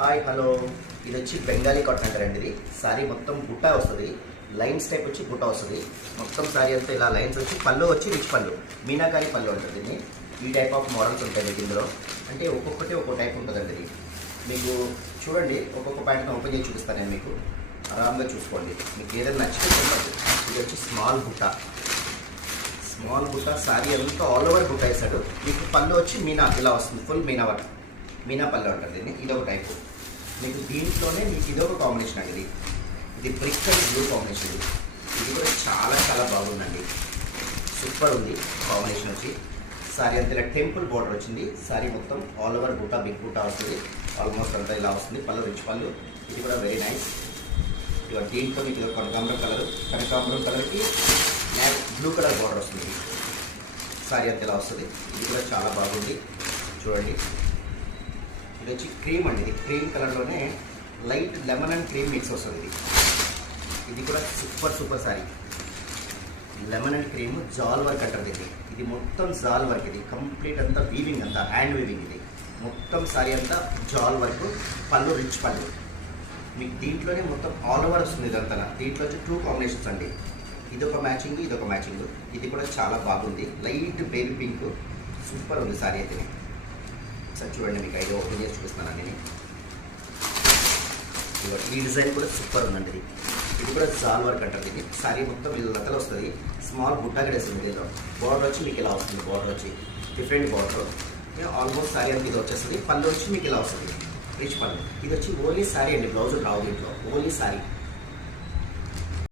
Hi hello, ఇది వచ్చి Bengali cotton అంటారండి. ఇది సారీ మొత్తం బుట్ట వస్తుంది, లైన్స్ టైప్ వచ్చి బుట్ట వస్తుంది. మొత్తం సారీ అంతా ఇలా లైన్స్ వచ్చి పళ్ళు వచ్చి రిచ్ పళ్ళు, మీనాకారి పళ్ళు ఉంటుంది. దీన్ని ఈ టైప్ ఆఫ్ మోడల్స్ ఉంటాయి మీకు ఇందులో. అంటే ఒక్కొక్కటి ఒక్కో టైప్ ఉంటుందండి. ఇది మీకు చూడండి, ఒక్కొక్క ప్యాంట్ని ఓపెన్ చేసి చూపిస్తాను నేను మీకు. ఆరామ్గా చూసుకోండి, మీకు ఏదైనా నచ్చితే చెప్పండి. ఇది వచ్చి స్మాల్ బుట్ట సారీ అంతా ఆల్ ఓవర్ బుట్ట వేసాడు. మీకు పళ్ళు వచ్చి మీనా ఇలా వస్తుంది, ఫుల్ మీనా పళ్ళు ఉంటుంది. దీన్ని ఇదొక టైపు. మీకు దీంట్లోనే మీకు ఇదొక కాంబినేషన్ అండి. ఇది బ్రిక్ అండ్ బ్లూ కాంబినేషన్. ఇది కూడా చాలా చాలా బాగుందండి, సూపర్ ఉంది కాంబినేషన్. వచ్చి సారీ అంతా ఇలా టెంపుల్ బార్డర్ వచ్చింది. సారీ మొత్తం ఆల్ ఓవర్ బుట్ట, బిగ్ బుట్ట వస్తుంది. ఆల్మోస్ట్ అంతా ఇలా వస్తుంది. పళ్ళు రిచ్ పళ్ళు. ఇది కూడా వెరీ నైస్. ఇక దీంట్లో మీకు ఇది కనకాంబరం కలర్కి బ్లూ కలర్ బార్డర్ వస్తుంది. సారీ అంతా ఇలా వస్తుంది. ఇది కూడా చాలా బాగుంది చూడండి. ఇది వచ్చి క్రీమ్ అండి. ఇది క్రీమ్ కలర్లోనే light lemon and cream mix వస్తుంది. ఇది కూడా super sari. Lemon and cream జాల్ వర్క్ అంటారు. ఇది మొత్తం జాల్ వర్క్. ఇది కంప్లీట్ అంతా వీవింగ్, అంతా హ్యాండ్ వీవింగ్. ఇది మొత్తం సారీ అంతా జాల్ వర్క్. పళ్ళు రిచ్ పళ్ళు. మీకు దీంట్లోనే మొత్తం ఆల్ ఓవర్ వస్తుంది. ఇదంతా దీంట్లో వచ్చి 2 కాంబినేషన్స్ అండి. ఇదొక మ్యాచింగ్, ఇదొక మ్యాచింగ్. ఇది కూడా చాలా బాగుంది. లైట్ బేబీ పింక్, సూపర్ ఉంది సారీ అయితే. సార్ చూడండి, మీకు ఐదో ఓపెన్ చేసి చూపిస్తున్నాను నేను. ఈ డిజైన్ కూడా సూపర్ ఉందండి. ఇది కూడా జాల్ వర్క్ అంటారు. ఇది సారీ మొత్తం వీళ్ళ లతలు వస్తుంది. స్మాల్ బుట్ట కడేస్తుంది. దీనిలో బార్డర్ వచ్చి మీకు ఇలా వస్తుంది. బార్డర్ వచ్చి డిఫరెంట్ బార్డర్. ఆల్మోస్ట్ సారీ అంతా ఇది వచ్చేస్తుంది. పళ్ళు వచ్చి మీకు ఇలా వస్తుంది, రిచ్ పళ్ళు. ఇది వచ్చి ఓన్లీ సారీ అండి, బ్లౌజ్ రావు దీంట్లో. Only sorry.